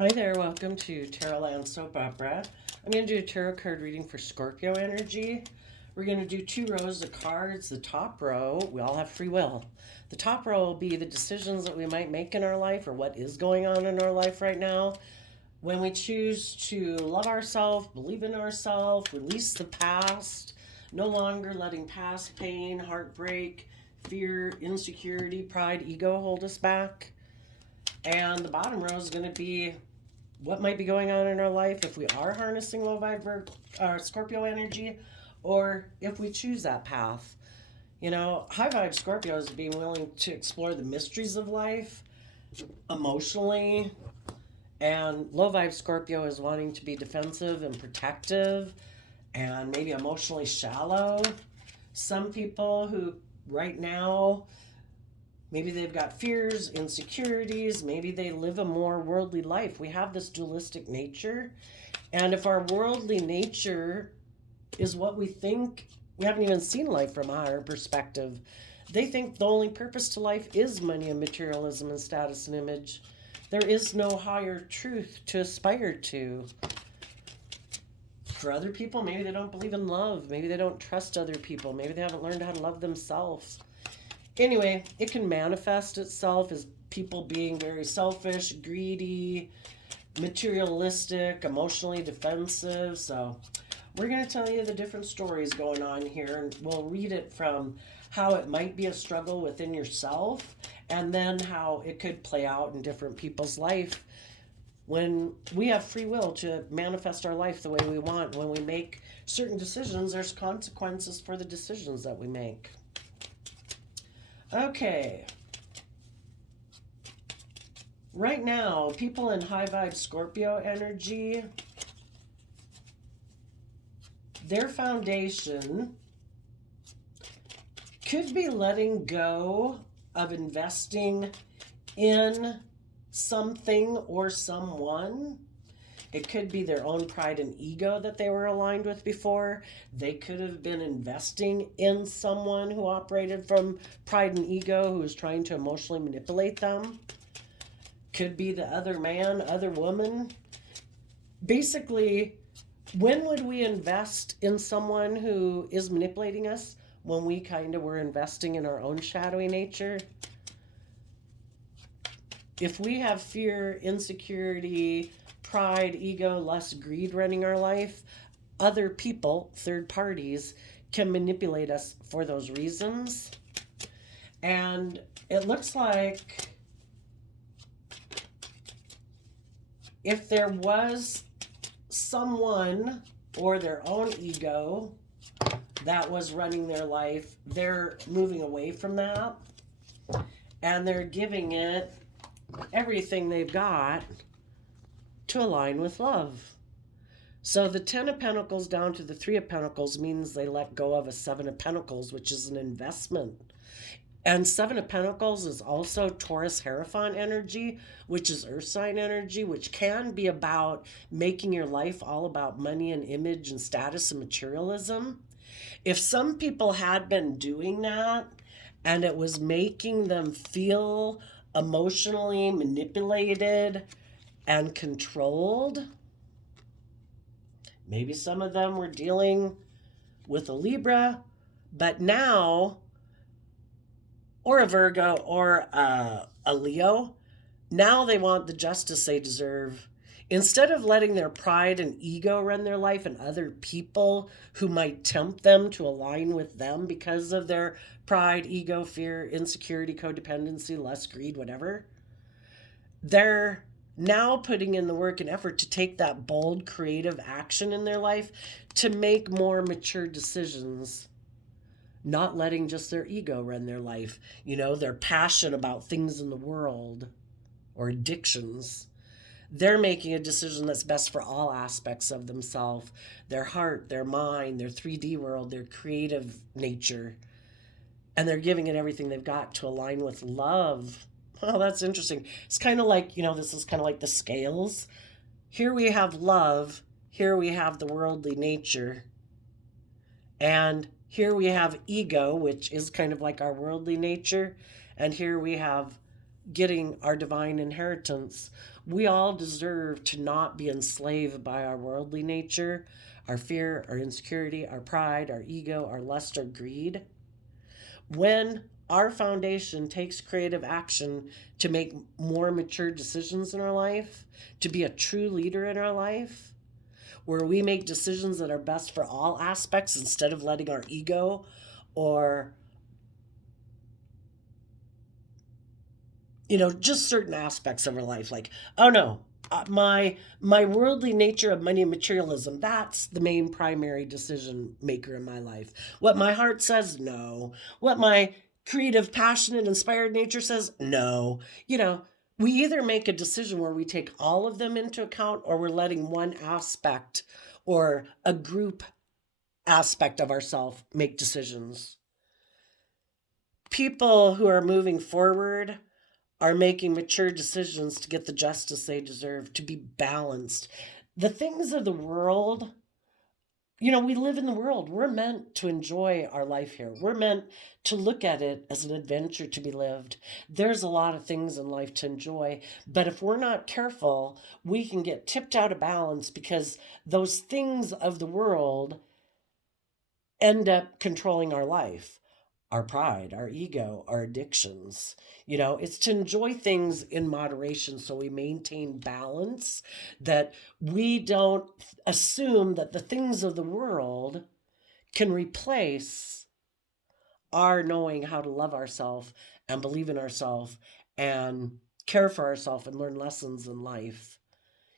Hi there, welcome to Tarot Land Soap Opera. I'm going to do a tarot card reading for Scorpio energy. We're going to do 2 rows of cards. The top row, we all have free will. The top row will be the decisions that we might make in our life or what is going on in our life right now. When we choose to love ourselves, believe in ourselves, release the past, no longer letting past pain, heartbreak, fear, insecurity, pride, ego hold us back. And the bottom row is going to be what might be going on in our life if we are harnessing low vibe Scorpio energy, or if we choose that path. You know, high vibe Scorpio is being willing to explore the mysteries of life emotionally, and low vibe Scorpio is wanting to be defensive and protective and maybe emotionally shallow. Some people who right now, maybe they've got fears, insecurities, maybe they live a more worldly life. We have this dualistic nature. And if our worldly nature is what we think, we haven't even seen life from a higher perspective. They think the only purpose to life is money and materialism and status and image. There is no higher truth to aspire to. For other people, maybe they don't believe in love. Maybe they don't trust other people. Maybe they haven't learned how to love themselves. Anyway, it can manifest itself as people being very selfish, greedy, materialistic, emotionally defensive. So we're going to tell you the different stories going on here, and we'll read it from how it might be a struggle within yourself and then how it could play out in different people's life. When we have free will to manifest our life the way we want, when we make certain decisions, there's consequences for the decisions that we make. Okay. Right now, people in high vibe Scorpio energy, their foundation could be letting go of investing in something or someone. It could be their own pride and ego that they were aligned with before. They could have been investing in someone who operated from pride and ego, who was trying to emotionally manipulate them. Could be the other man, other woman. Basically, when would we invest in someone who is manipulating us? When we kind of were investing in our own shadowy nature. If we have fear, insecurity, pride, ego, lust, greed running our life, other people, third parties, can manipulate us for those reasons. And it looks like if there was someone or their own ego that was running their life, they're moving away from that and they're giving it everything they've got to align with love. So the 10 of Pentacles down to the 3 of Pentacles means they let go of a 7 of Pentacles, which is an investment. And 7 of Pentacles is also Taurus Hierophant energy, which is earth sign energy, which can be about making your life all about money and image and status and materialism. If some people had been doing that and it was making them feel emotionally manipulated and controlled, maybe some of them were dealing with a Libra, but now, or a Virgo, or a Leo, now they want the justice they deserve. Instead of letting their pride and ego run their life and other people who might tempt them to align with them because of their pride, ego, fear, insecurity, codependency, lust, greed, whatever, they're now putting in the work and effort to take that bold, creative action in their life to make more mature decisions, not letting just their ego run their life. You know, their passion about things in the world or addictions. They're making a decision that's best for all aspects of themselves, their heart, their mind, their 3D world, their creative nature. And they're giving it everything they've got to align with love. Oh, that's interesting. It's kind of like, you know, this is kind of like the scales. Here we have love. Here we have the worldly nature. And here we have ego, which is kind of like our worldly nature. And here we have getting our divine inheritance, we all deserve to not be enslaved by our worldly nature, our fear, our insecurity, our pride, our ego, our lust, or greed. When our foundation takes creative action to make more mature decisions in our life, to be a true leader in our life, where we make decisions that are best for all aspects instead of letting our ego or just certain aspects of our life, like, oh no, my worldly nature of money and materialism, that's the main primary decision maker in my life. What my heart says, no. What my creative, passionate, inspired nature says, no. We either make a decision where we take all of them into account, or we're letting one aspect or a group aspect of ourselves make decisions. People who are moving forward are making mature decisions to get the justice they deserve, to be balanced. The things of the world, we live in the world. We're meant to enjoy our life here. We're meant to look at it as an adventure to be lived. There's a lot of things in life to enjoy, but if we're not careful, we can get tipped out of balance because those things of the world end up controlling our life, our pride, our ego, our addictions. It's to enjoy things in moderation so we maintain balance, that we don't assume that the things of the world can replace our knowing how to love ourselves and believe in ourselves and care for ourselves and learn lessons in life.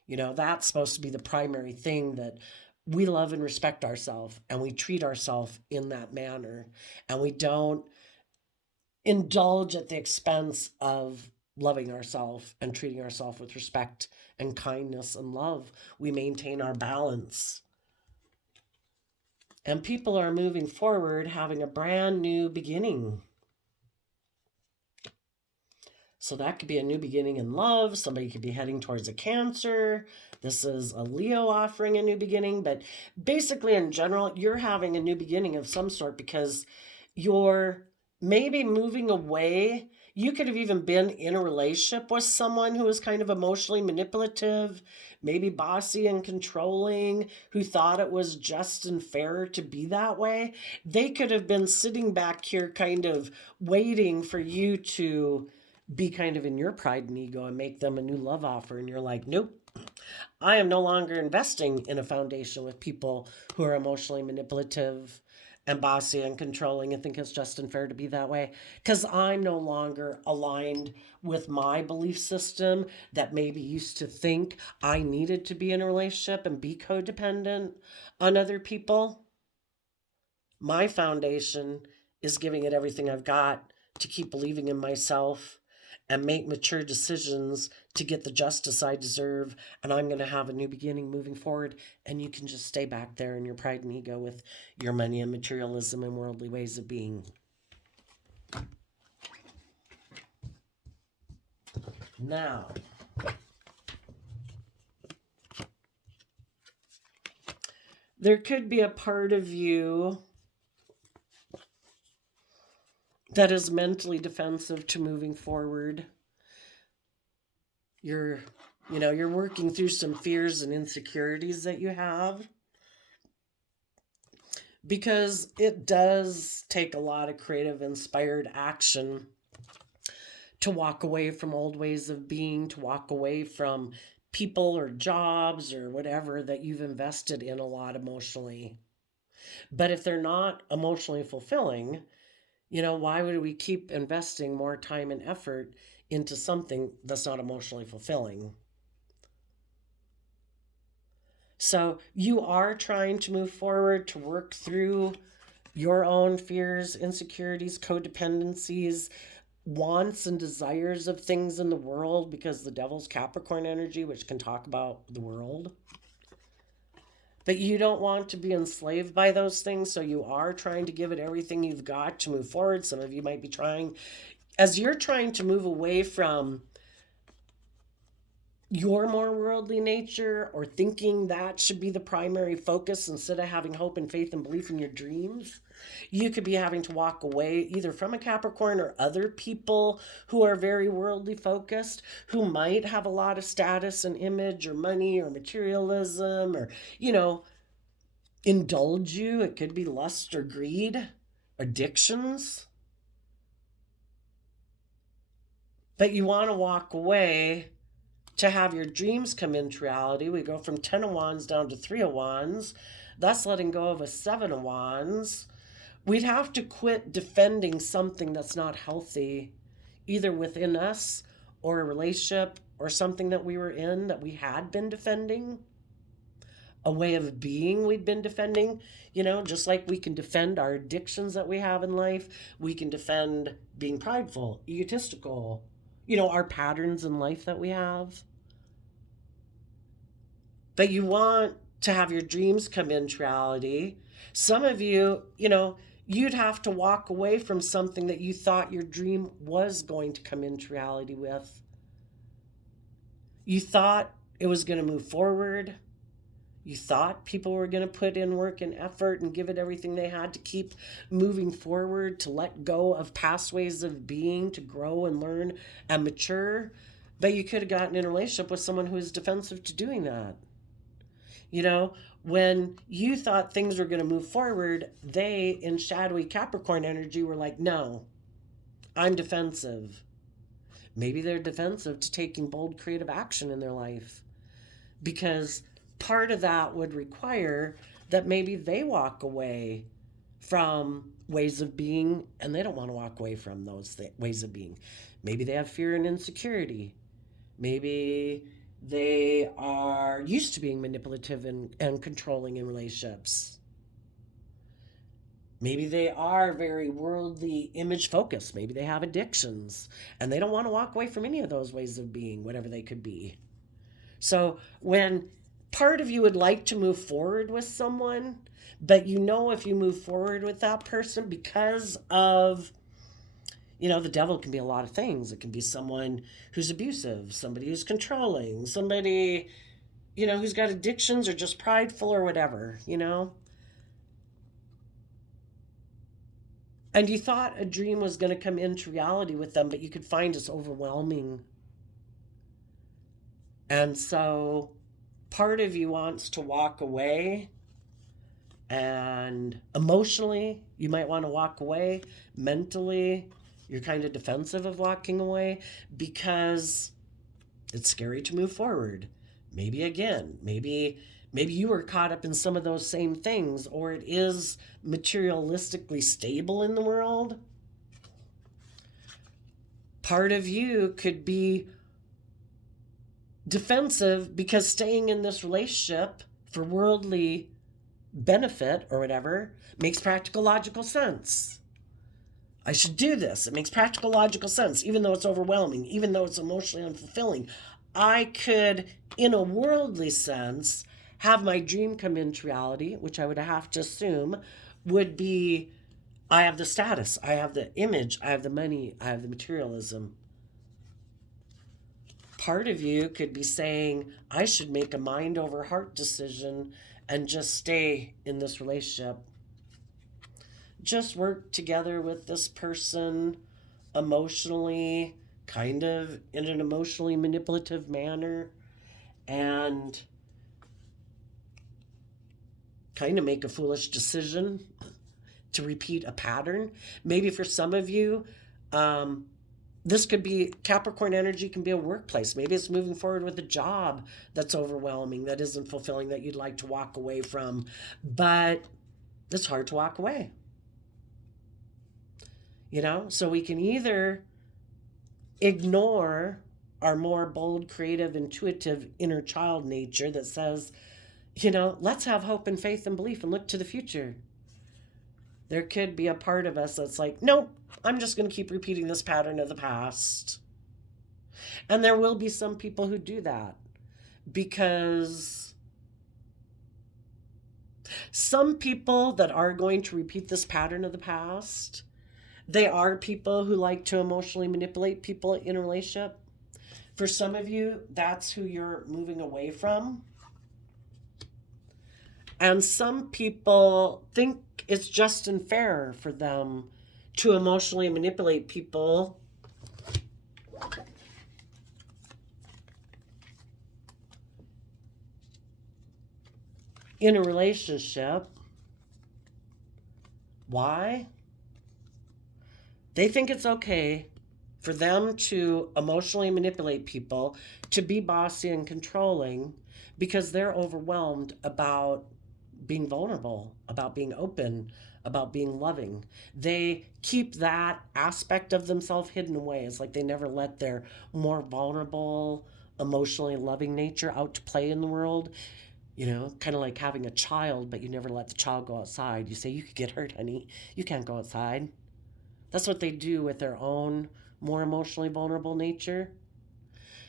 That's supposed to be the primary thing, that we love and respect ourselves and we treat ourselves in that manner, and we don't indulge at the expense of loving ourselves and treating ourselves with respect and kindness and love. We maintain our balance. And people are moving forward, having a brand new beginning. So that could be a new beginning in love. Somebody could be heading towards a Cancer. This is a Leo offering a new beginning. But basically, in general, you're having a new beginning of some sort because you're maybe moving away. You could have even been in a relationship with someone who was kind of emotionally manipulative, maybe bossy and controlling, who thought it was just and fair to be that way. They could have been sitting back here kind of waiting for you to be kind of in your pride and ego and make them a new love offer. And you're like, nope, I am no longer investing in a foundation with people who are emotionally manipulative and bossy and controlling and think it's just and fair to be that way, because I'm no longer aligned with my belief system that maybe used to think I needed to be in a relationship and be codependent on other people. My foundation is giving it everything I've got to keep believing in myself and make mature decisions to get the justice I deserve. And I'm going to have a new beginning moving forward. And you can just stay back there in your pride and ego with your money and materialism and worldly ways of being. Now, there could be a part of you that is mentally defensive to moving forward. You're working through some fears and insecurities that you have, because it does take a lot of creative, inspired action to walk away from old ways of being, to walk away from people or jobs or whatever that you've invested in a lot emotionally. But if they're not emotionally fulfilling, why would we keep investing more time and effort into something that's not emotionally fulfilling? So you are trying to move forward to work through your own fears, insecurities, codependencies, wants and desires of things in the world, because the devil's Capricorn energy, which can talk about the world. But you don't want to be enslaved by those things, so you are trying to give it everything you've got to move forward. Some of you might be trying, as you're trying to move away from your more worldly nature or thinking that should be the primary focus instead of having hope and faith and belief in your dreams. You could be having to walk away either from a Capricorn or other people who are very worldly focused, who might have a lot of status and image or money or materialism or, indulge you. It could be lust or greed, addictions. But you want to walk away to have your dreams come into reality. We go from 10 of Wands down to 3 of Wands. That's letting go of a 7 of Wands. We'd have to quit defending something that's not healthy, either within us or a relationship or something that we were in that we had been defending. A way of being we'd been defending, just like we can defend our addictions that we have in life, we can defend being prideful, egotistical, our patterns in life that we have. But you want to have your dreams come into reality. Some of you, you'd have to walk away from something that you thought your dream was going to come into reality with. You thought it was going to move forward. You thought people were going to put in work and effort and give it everything they had to keep moving forward, to let go of past ways of being, to grow and learn and mature. But you could have gotten in a relationship with someone who is defensive to doing that. When you thought things were going to move forward, they, in shadowy Capricorn energy, were like, no, I'm defensive. Maybe they're defensive to taking bold creative action in their life, because part of that would require that maybe they walk away from ways of being, and they don't want to walk away from those ways of being. Maybe they have fear and insecurity. Maybe they are used to being manipulative and controlling in relationships. Maybe they are very worldly image focused. Maybe they have addictions and they don't want to walk away from any of those ways of being, whatever they could be. So when part of you would like to move forward with someone, but if you move forward with that person because of, the devil can be a lot of things. It can be someone who's abusive, somebody who's controlling, somebody, who's got addictions or just prideful or whatever, And you thought a dream was going to come into reality with them, but you could find it's overwhelming. And so part of you wants to walk away, and emotionally you might want to walk away. Mentally you're kind of defensive of walking away because it's scary to move forward. Maybe you were caught up in some of those same things, or it is materialistically stable in the world. Part of you could be defensive because staying in this relationship for worldly benefit or whatever makes practical logical sense. I should do this. It makes practical logical sense, even though it's overwhelming, even though it's emotionally unfulfilling. I could, in a worldly sense, have my dream come into reality, which I would have to assume would be, I have the status, I have the image, I have the money, I have the materialism. Part of you could be saying, I should make a mind over heart decision and just stay in this relationship. Just work together with this person emotionally, kind of in an emotionally manipulative manner, and kind of make a foolish decision to repeat a pattern. Maybe for some of you, this could be, Capricorn energy can be a workplace. Maybe it's moving forward with a job that's overwhelming, that isn't fulfilling, that you'd like to walk away from, but it's hard to walk away. So we can either ignore our more bold, creative, intuitive inner child nature that says, let's have hope and faith and belief and look to the future. There could be a part of us that's like, nope, I'm just going to keep repeating this pattern of the past. And there will be some people who do that, because some people that are going to repeat this pattern of the past, they are people who like to emotionally manipulate people in a relationship. For some of you, that's who you're moving away from. And some people think it's just and fair for them to emotionally manipulate people in a relationship. Why? They think it's okay for them to emotionally manipulate people, to be bossy and controlling, because they're overwhelmed about being vulnerable, about being open, about being loving. They keep that aspect of themselves hidden away. It's like they never let their more vulnerable, emotionally loving nature out to play in the world. You know, kind of like having a child, but you never let the child go outside. You say, you could get hurt, honey. You can't go outside. That's what they do with their own more emotionally vulnerable nature,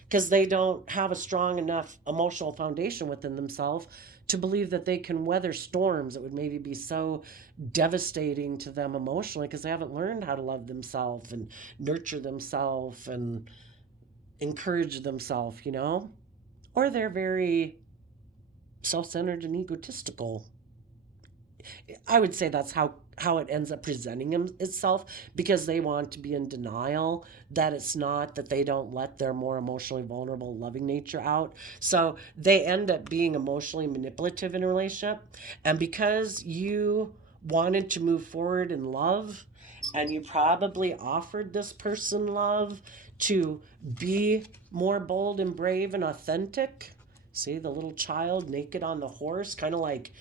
because they don't have a strong enough emotional foundation within themselves to believe that they can weather storms that would maybe be so devastating to them emotionally, because they haven't learned how to love themselves and nurture themselves and encourage themselves, you know? Or they're very self-centered and egotistical. I would say that's how it ends up presenting itself, because they want to be in denial that it's not that they don't let their more emotionally vulnerable loving nature out. So they end up being emotionally manipulative in a relationship. And because you wanted to move forward in love, and you probably offered this person love to be more bold and brave and authentic. See the little child naked on the horse, kind of like,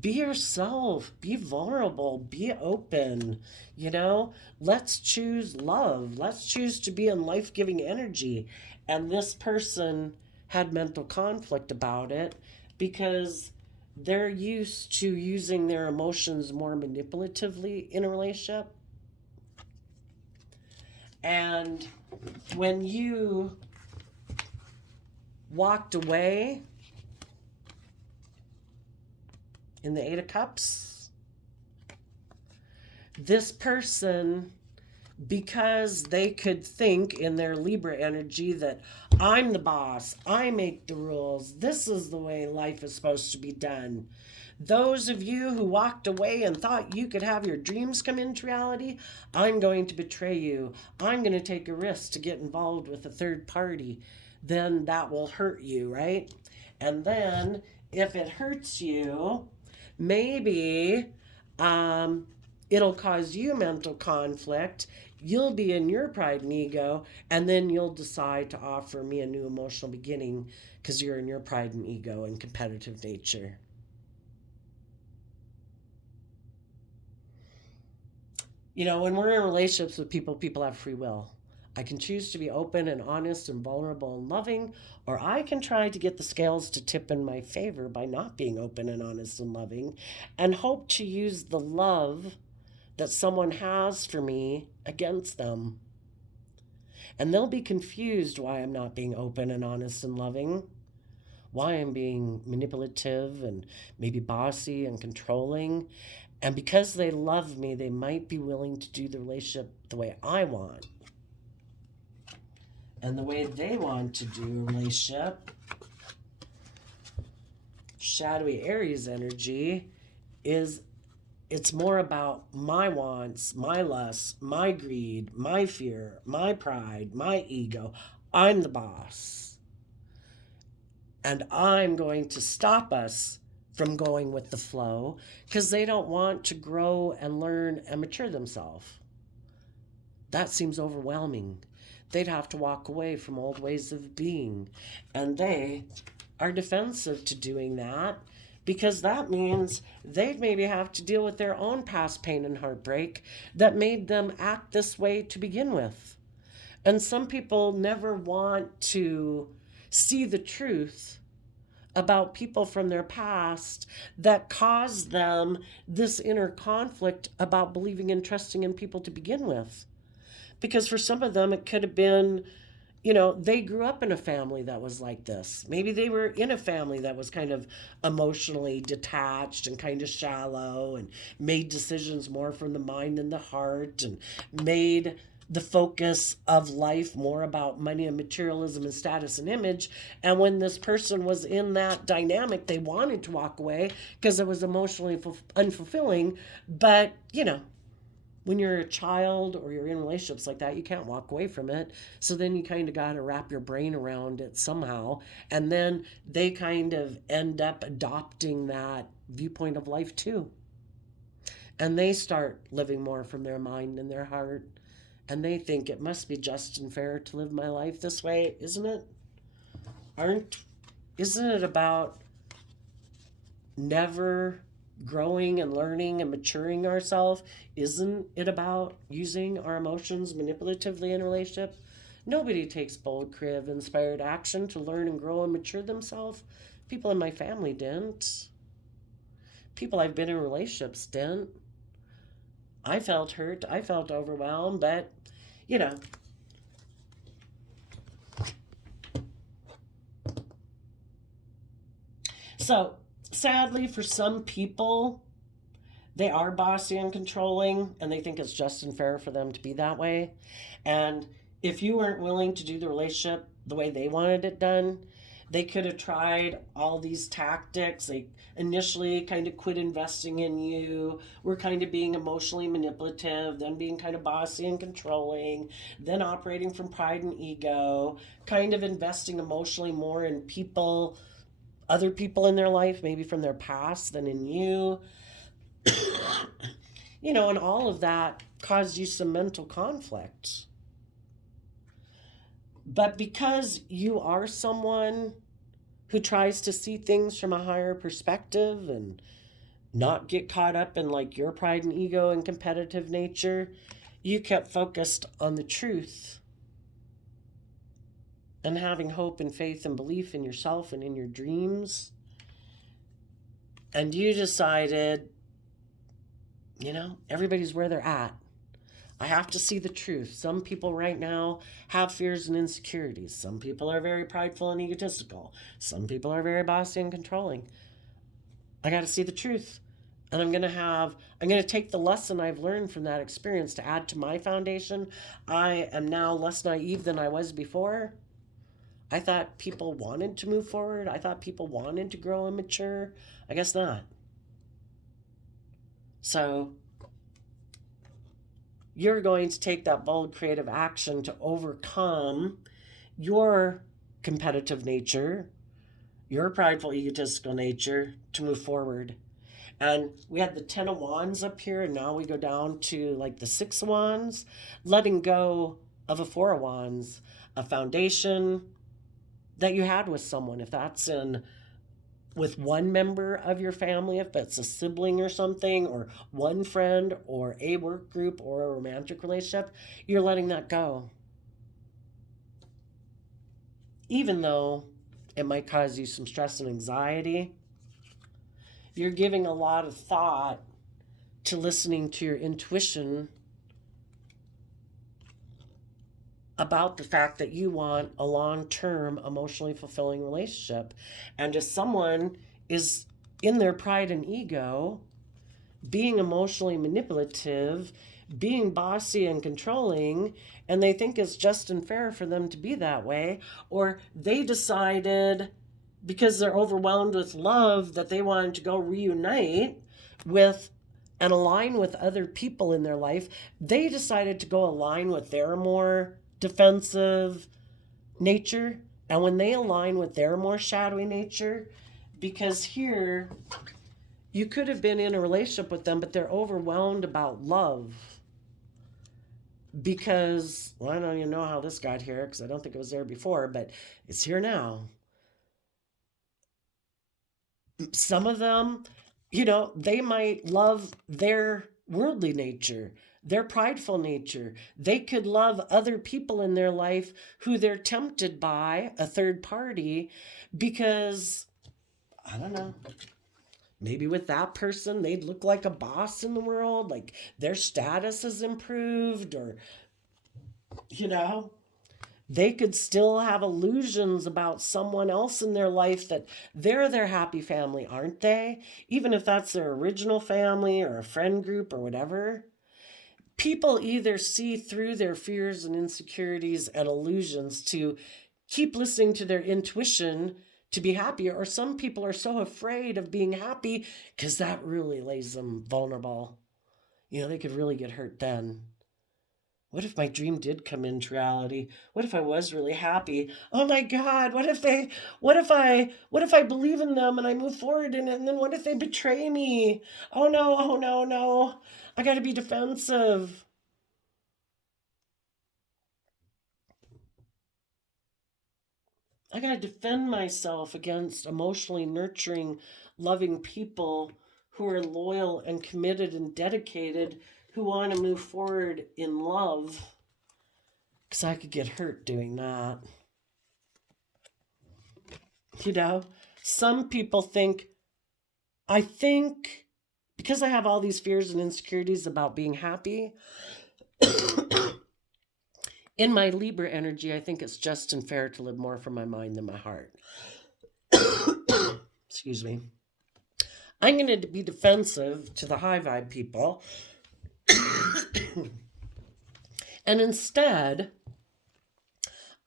be yourself, be vulnerable, be open, you know? Let's choose love. Let's choose to be in life-giving energy. And this person had mental conflict about it because they're used to using their emotions more manipulatively in a relationship. And when you walked away in the Eight of Cups, this person, because they could think in their Libra energy that I'm the boss, I make the rules, this is the way life is supposed to be done. Those of you who walked away and thought you could have your dreams come into reality, I'm going to betray you. I'm going to take a risk to get involved with a third party. Then that will hurt you, right? And then if it hurts you, maybe it'll cause you mental conflict. You'll be in your pride and ego, and then you'll decide to offer me a new emotional beginning because you're in your pride and ego and competitive nature. You know, when we're in relationships with people, people have free will. I can choose to be open and honest and vulnerable and loving, or I can try to get the scales to tip in my favor by not being open and honest and loving, and hope to use the love that someone has for me against them. And they'll be confused why I'm not being open and honest and loving, why I'm being manipulative and maybe bossy and controlling. And because they love me, they might be willing to do the relationship the way I want. And the way they want to do a relationship, shadowy Aries energy, is it's more about my wants, my lusts, my greed, my fear, my pride, my ego. I'm the boss. And I'm going to stop us from going with the flow because they don't want to grow and learn and mature themselves. That seems overwhelming. They'd have to walk away from old ways of being. And they are defensive to doing that because that means they'd maybe have to deal with their own past pain and heartbreak that made them act this way to begin with. And some people never want to see the truth about people from their past that caused them this inner conflict about believing and trusting in people to begin with. Because for some of them, it could have been, you know, they grew up in a family that was like this. Maybe they were in a family that was kind of emotionally detached and kind of shallow and made decisions more from the mind than the heart and made the focus of life more about money and materialism and status and image. And when this person was in that dynamic, they wanted to walk away because it was emotionally unfulfilling. But, when you're a child or you're in relationships like that, you can't walk away from it. So then you kind of got to wrap your brain around it somehow. And then they kind of end up adopting that viewpoint of life too. And they start living more from their mind and their heart. And they think it must be just and fair to live my life this way, isn't it? Isn't it about never growing and learning and maturing ourselves? Isn't it about using our emotions manipulatively in a relationship? Nobody takes bold, creative, inspired action to learn and grow and mature themselves. People in my family didn't. People I've been in relationships didn't. I felt hurt. I felt overwhelmed, but, you know. So, sadly, for some people, they are bossy and controlling, and they think it's just and fair for them to be that way. And if you weren't willing to do the relationship the way they wanted it done, they could have tried all these tactics. They initially kind of quit investing in you, were kind of being emotionally manipulative, then being kind of bossy and controlling, then operating from pride and ego, kind of investing emotionally more in people, other people in their life, maybe from their past, than in you. And all of that caused you some mental conflict. But because you are someone who tries to see things from a higher perspective and not get caught up in like your pride and ego and competitive nature, you kept focused on the truth and having hope and faith and belief in yourself and in your dreams. And you decided, everybody's where they're at. I have to see the truth. Some people right now have fears and insecurities. Some people are very prideful and egotistical. Some people are very bossy and controlling. I got to see the truth. And I'm going to take the lesson I've learned from that experience to add to my foundation. I am now less naive than I was before. I thought people wanted to move forward. I thought people wanted to grow and mature. I guess not. So you're going to take that bold, creative action to overcome your competitive nature, your prideful, egotistical nature to move forward. And we had the 10 of Wands up here, and now we go down to like the 6 of Wands, letting go of a 4 of Wands, a foundation that you had with someone. If that's with one member of your family, if it's a sibling or something, or one friend, or a work group, or a romantic relationship, you're letting that go. Even though it might cause you some stress and anxiety, you're giving a lot of thought to listening to your intuition about the fact that you want a long-term emotionally fulfilling relationship. And if someone is in their pride and ego, being emotionally manipulative, being bossy and controlling, and they think it's just and fair for them to be that way, or they decided because they're overwhelmed with love that they wanted to go reunite with and align with other people in their life, they decided to go align with their more defensive nature. And when they align with their more shadowy nature, because here you could have been in a relationship with them, but they're overwhelmed about love because, well, I don't even know how this got here because I don't think it was there before, but it's here now. Some of them, they might love their worldly nature, their prideful nature. They could love other people in their life who they're tempted by, a third party, because, I don't know, maybe with that person, they'd look like a boss in the world, like their status is improved, or, they could still have illusions about someone else in their life that they're their happy family, aren't they? Even if that's their original family or a friend group or whatever. people either see through their fears and insecurities and illusions to keep listening to their intuition to be happy, or some people are so afraid of being happy because that really lays them vulnerable. They could really get hurt then. What if my dream did come into reality? What if I was really happy? Oh my God, what if I believe in them and I move forward in it, and then what if they betray me? Oh no, oh no, no. I got to be defensive. I got to defend myself against emotionally nurturing, loving people who are loyal and committed and dedicated, who want to move forward in love. Because I could get hurt doing that. Some people think, I think because I have all these fears and insecurities about being happy, in my Libra energy, I think it's just and fair to live more from my mind than my heart. Excuse me. I'm going to be defensive to the high vibe people. And instead,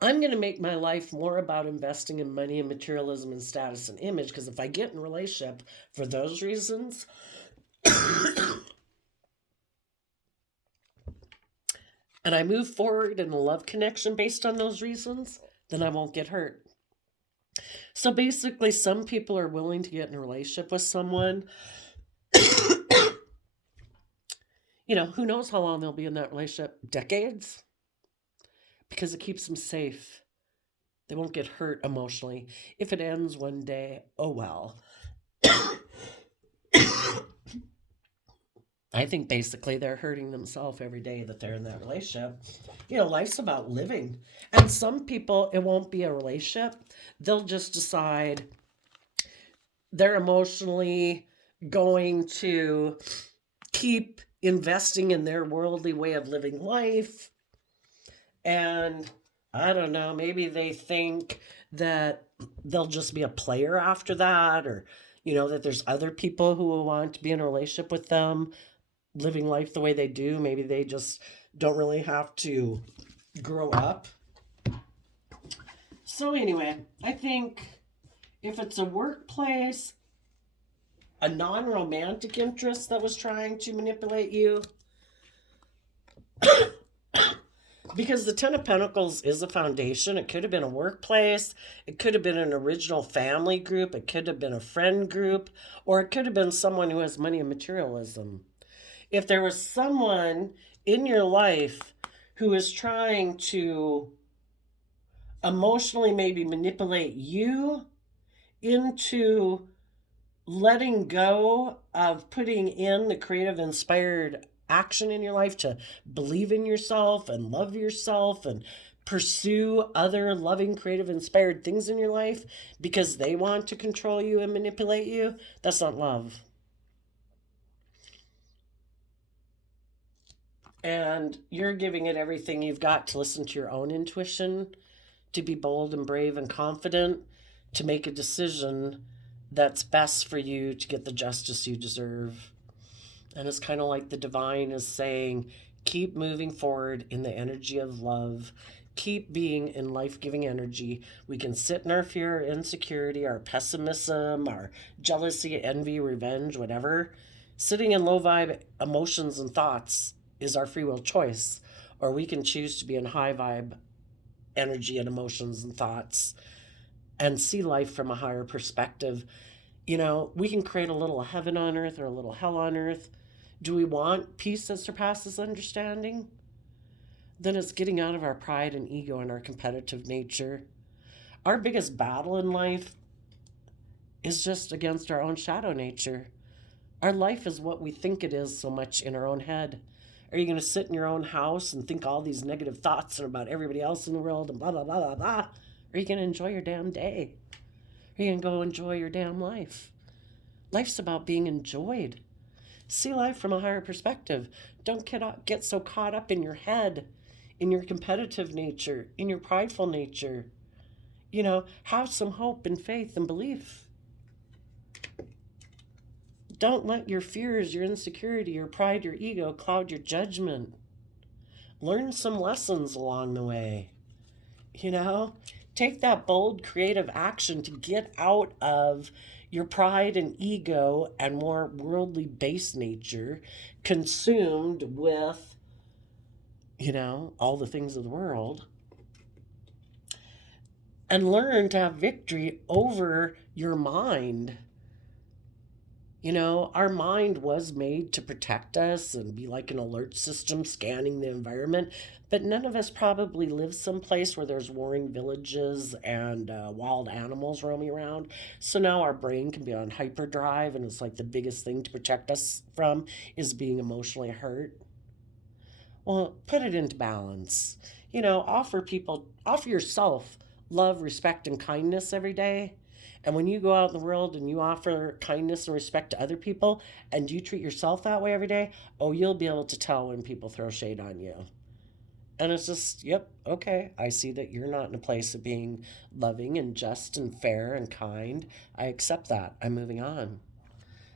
I'm going to make my life more about investing in money and materialism and status and image, because if I get in a relationship for those reasons, and I move forward in a love connection based on those reasons, then I won't get hurt. So basically, some people are willing to get in a relationship with someone. Who knows how long they'll be in that relationship? Decades? Because it keeps them safe. They won't get hurt emotionally. If it ends one day, oh well. I think basically they're hurting themselves every day that they're in that relationship. Life's about living. And some people, it won't be a relationship. They'll just decide they're emotionally going to keep investing in their worldly way of living life. And I don't know, maybe they think that they'll just be a player after that, or, that there's other people who will want to be in a relationship with them, living life the way they do. Maybe they just don't really have to grow up. So anyway, I think if it's a workplace, a non-romantic interest that was trying to manipulate you, because the Ten of Pentacles is a foundation. It could have been a workplace. It could have been an original family group. It could have been a friend group. Or it could have been someone who has money and materialism. If there was someone in your life who is trying to emotionally maybe manipulate you into letting go of putting in the creative, inspired action in your life to believe in yourself and love yourself and pursue other loving, creative, inspired things in your life because they want to control you and manipulate you, that's not love. And you're giving it everything you've got to listen to your own intuition, to be bold and brave and confident, to make a decision that's best for you to get the justice you deserve. And it's kind of like the divine is saying, keep moving forward in the energy of love. Keep being in life-giving energy. We can sit in our fear, our insecurity, our pessimism, our jealousy, envy, revenge, whatever. Sitting in low vibe emotions and thoughts is our free will choice. Or we can choose to be in high vibe energy and emotions and thoughts and see life from a higher perspective. We can create a little heaven on earth or a little hell on earth. Do we want peace that surpasses understanding? Then it's getting out of our pride and ego and our competitive nature. Our biggest battle in life is just against our own shadow nature. Our life is what we think it is so much in our own head. Are you going to sit in your own house and think all these negative thoughts and about everybody else in the world and blah, blah, blah, blah, blah? Or are you going to enjoy your damn day? Are you going to go enjoy your damn life? Life's about being enjoyed. See life from a higher perspective. Don't get so caught up in your head, in your competitive nature, in your prideful nature. Have some hope and faith and belief. Don't let your fears, your insecurity, your pride, your ego cloud your judgment. Learn some lessons along the way. You know, take that bold, creative action to get out of your pride and ego and more worldly based nature, consumed with, all the things of the world, and learn to have victory over your mind. Our mind was made to protect us and be like an alert system scanning the environment, but none of us probably live someplace where there's warring villages and wild animals roaming around. So now our brain can be on hyperdrive, and it's like the biggest thing to protect us from is being emotionally hurt. Well, put it into balance. Offer yourself love, respect, and kindness every day. And when you go out in the world and you offer kindness and respect to other people and you treat yourself that way every day, oh, you'll be able to tell when people throw shade on you. And it's just, yep, okay, I see that you're not in a place of being loving and just and fair and kind. I accept that. I'm moving on.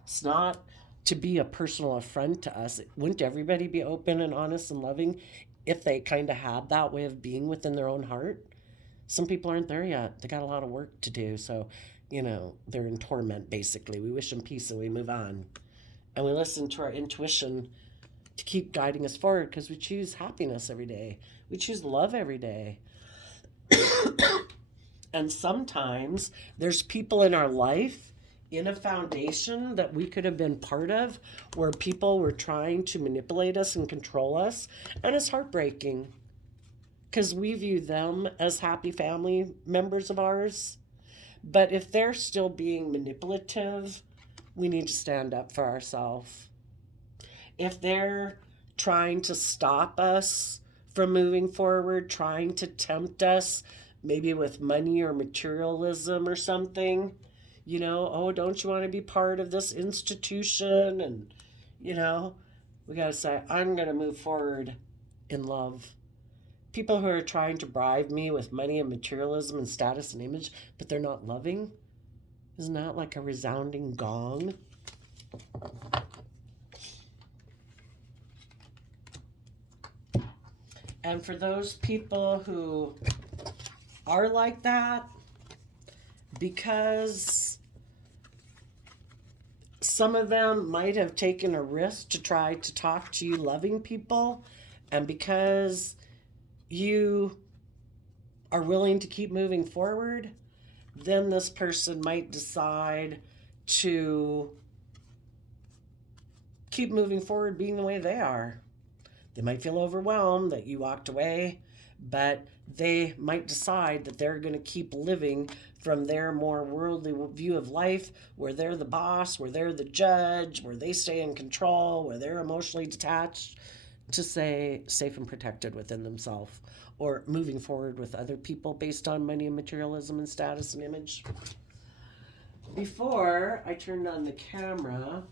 It's not to be a personal affront to us. Wouldn't everybody be open and honest and loving if they kind of had that way of being within their own heart? Some people aren't there yet. They got a lot of work to do. So, they're in torment, basically. We wish them peace and we move on. And we listen to our intuition to keep guiding us forward because we choose happiness every day. We choose love every day. And sometimes there's people in our life in a foundation that we could have been part of where people were trying to manipulate us and control us. And it's heartbreaking because we view them as happy family members of ours. But if they're still being manipulative, we need to stand up for ourselves. If they're trying to stop us from moving forward, trying to tempt us, maybe with money or materialism or something, oh, don't you want to be part of this institution? And, we got to say, I'm going to move forward in love. People who are trying to bribe me with money and materialism and status and image, but they're not loving, isn't that like a resounding gong? And for those people who are like that, because some of them might have taken a risk to try to talk to you loving people, and because you are willing to keep moving forward, then this person might decide to keep moving forward being the way they are. They might feel overwhelmed that you walked away, but they might decide that they're going to keep living from their more worldly view of life, where they're the boss, where they're the judge, where they stay in control, where they're emotionally detached, to say safe and protected within themselves, or moving forward with other people based on money and materialism and status and image. Before I turned on the camera,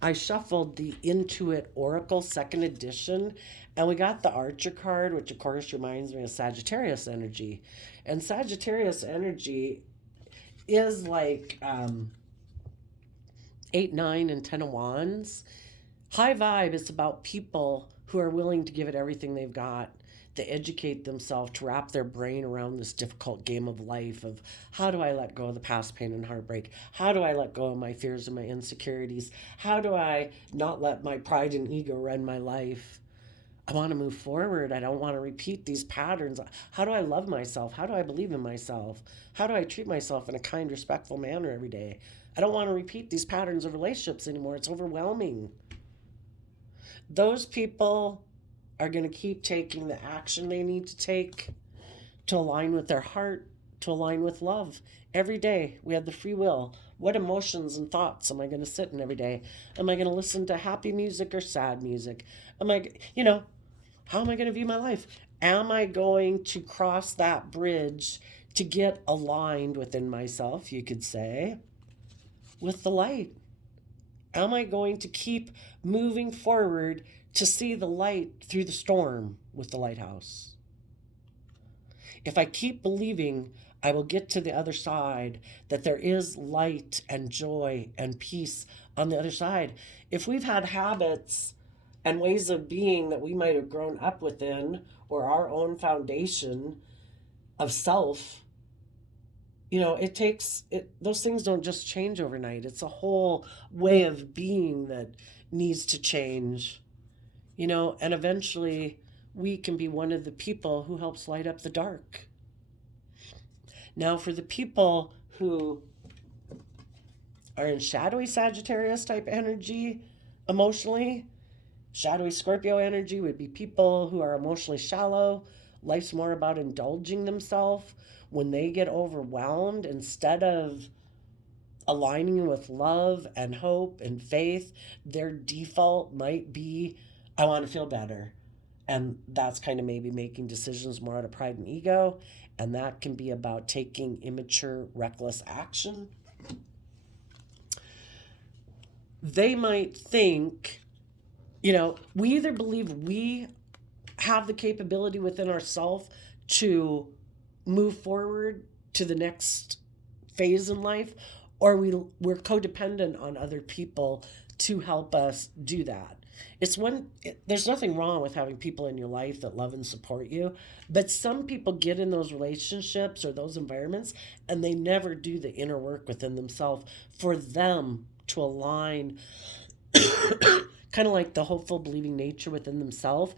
I shuffled the Intuit Oracle 2nd edition, and we got the Archer card, which of course reminds me of Sagittarius energy. And Sagittarius energy is like 8, 9, and 10 of Wands. High vibe is about people who are willing to give it everything they've got. They educate themselves to wrap their brain around this difficult game of life of how do I let go of the past pain and heartbreak? How do I let go of my fears and my insecurities? How do I not let my pride and ego run my life? I want to move forward. I don't want to repeat these patterns. How do I love myself? How do I believe in myself? How do I treat myself in a kind, respectful manner every day? I don't want to repeat these patterns of relationships anymore. It's overwhelming. Those people are going to keep taking the action they need to take to align with their heart, to align with love. Every day we have the free will. What emotions and thoughts am I going to sit in every day? Am I going to listen to happy music or sad music? How am I going to view my life? Am I going to cross that bridge to get aligned within myself, you could say, with the light? Am I going to keep moving forward to see the light through the storm with the lighthouse? If I keep believing I will get to the other side, that there is light and joy and peace on the other side. If we've had habits and ways of being that we might have grown up within, or our own foundation of self. It takes it, those things don't just change overnight. It's a whole way of being that needs to change, and eventually we can be one of the people who helps light up the dark. Now, for the people who are in shadowy Sagittarius type energy emotionally, shadowy Scorpio energy would be people who are emotionally shallow. Life's more about indulging themselves. When they get overwhelmed, instead of aligning with love and hope and faith, their default might be, I want to feel better. And that's kind of maybe making decisions more out of pride and ego. And that can be about taking immature, reckless action. They might think, we either believe we have the capability within ourselves to move forward to the next phase in life, or we're codependent on other people to help us do that. There's nothing wrong with having people in your life that love and support you, but some people get in those relationships or those environments and they never do the inner work within themselves for them to align, kind of like the hopeful, believing nature within themselves.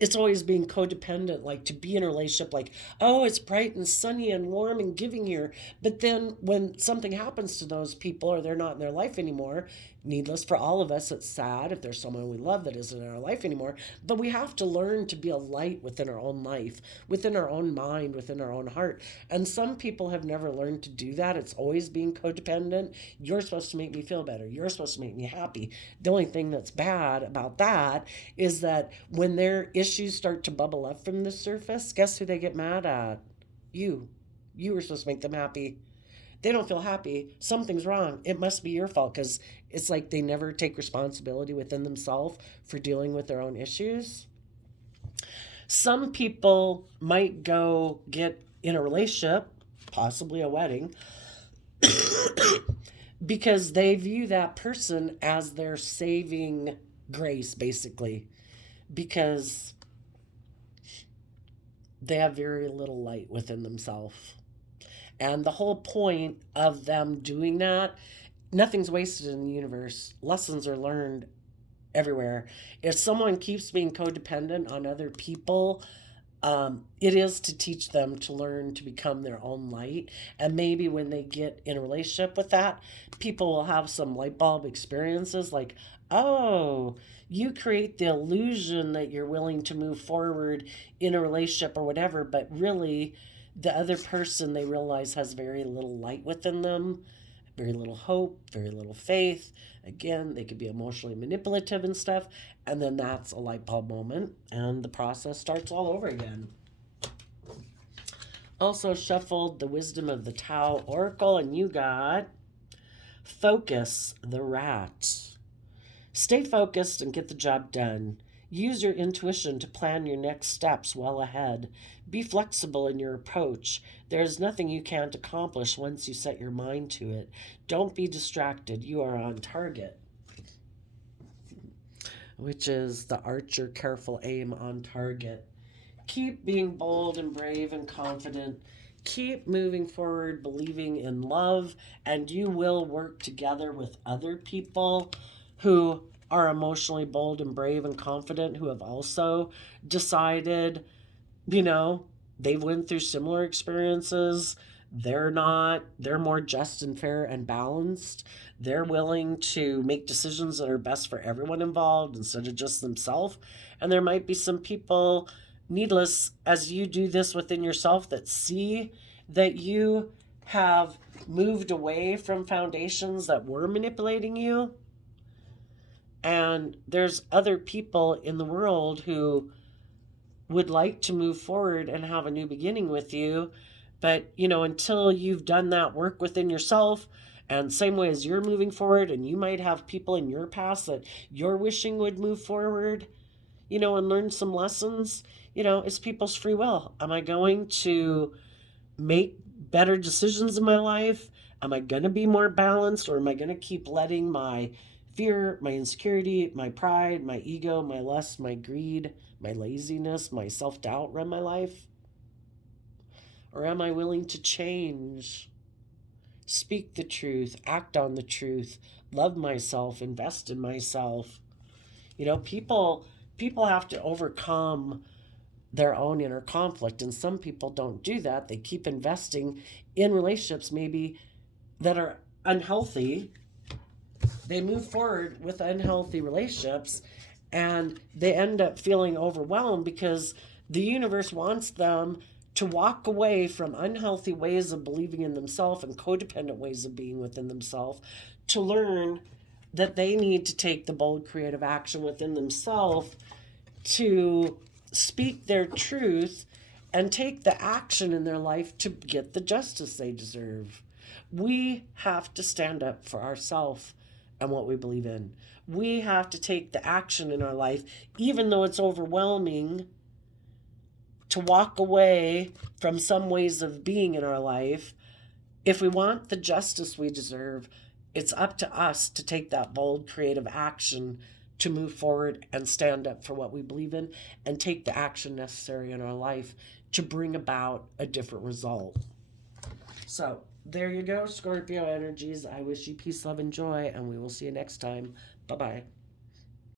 It's always being codependent, like to be in a relationship, like, oh, it's bright and sunny and warm and giving here. But then when something happens to those people or they're not in their life anymore, needless for all of us, it's sad if there's someone we love that isn't in our life anymore. But we have to learn to be a light within our own life, within our own mind, within our own heart. And some people have never learned to do that. It's always being codependent. You're supposed to make me feel better. You're supposed to make me happy. The only thing that's bad about that is that when their issues start to bubble up from the surface, guess who they get mad at? You. You were supposed to make them happy. They don't feel happy. Something's wrong. It must be your fault, because it's like they never take responsibility within themselves for dealing with their own issues. Some people might go get in a relationship, possibly a wedding, because they view that person as their saving grace, basically, because they have very little light within themselves. And the whole point of them doing that, nothing's wasted in the universe. Lessons are learned everywhere. If someone keeps being codependent on other people, it is to teach them to learn to become their own light. And maybe when they get in a relationship with that, people will have some light bulb experiences like, oh, you create the illusion that you're willing to move forward in a relationship or whatever, but really the other person, they realize, has very little light within them, very little hope, very little faith. Again, they could be emotionally manipulative and stuff. And then that's a light bulb moment, and the process starts all over again. Also shuffled the Wisdom of the Tao Oracle, and you got Focus the Rat. Stay focused and get the job done. Use your intuition to plan your next steps well ahead. Be flexible in your approach. There is nothing you can't accomplish once you set your mind to it. Don't be distracted. You are on target. Which is the archer, careful aim on target. Keep being bold and brave and confident. Keep moving forward, believing in love, and you will work together with other people who are emotionally bold and brave and confident, who have also decided, they've went through similar experiences. They're more just and fair and balanced. They're willing to make decisions that are best for everyone involved instead of just themselves. And there might be some people, needless, as you do this within yourself, that see that you have moved away from foundations that were manipulating you. And there's other people in the world who would like to move forward and have a new beginning with you. But, until you've done that work within yourself, and same way as you're moving forward, and you might have people in your past that you're wishing would move forward, and learn some lessons, it's people's free will. Am I going to make better decisions in my life? Am I going to be more balanced, or am I going to keep letting my fear, my insecurity, my pride, my ego, my lust, my greed, my laziness, my self-doubt run my life? Or am I willing to change, speak the truth, act on the truth, love myself, invest in myself? You know, people have to overcome their own inner conflict, and some people don't do that. They keep investing in relationships maybe that are unhealthy. They move forward with unhealthy relationships, and they end up feeling overwhelmed because the universe wants them to walk away from unhealthy ways of believing in themselves and codependent ways of being within themselves, to learn that they need to take the bold creative action within themselves to speak their truth and take the action in their life to get the justice they deserve. We have to stand up for ourselves and what we believe in. We have to take the action in our life, even though it's overwhelming, to walk away from some ways of being in our life. If we want the justice we deserve, it's up to us to take that bold, creative action to move forward and stand up for what we believe in and take the action necessary in our life to bring about a different result. So, there you go, Scorpio energies. I wish you peace, love, and joy, and we will see you next time. Bye-bye.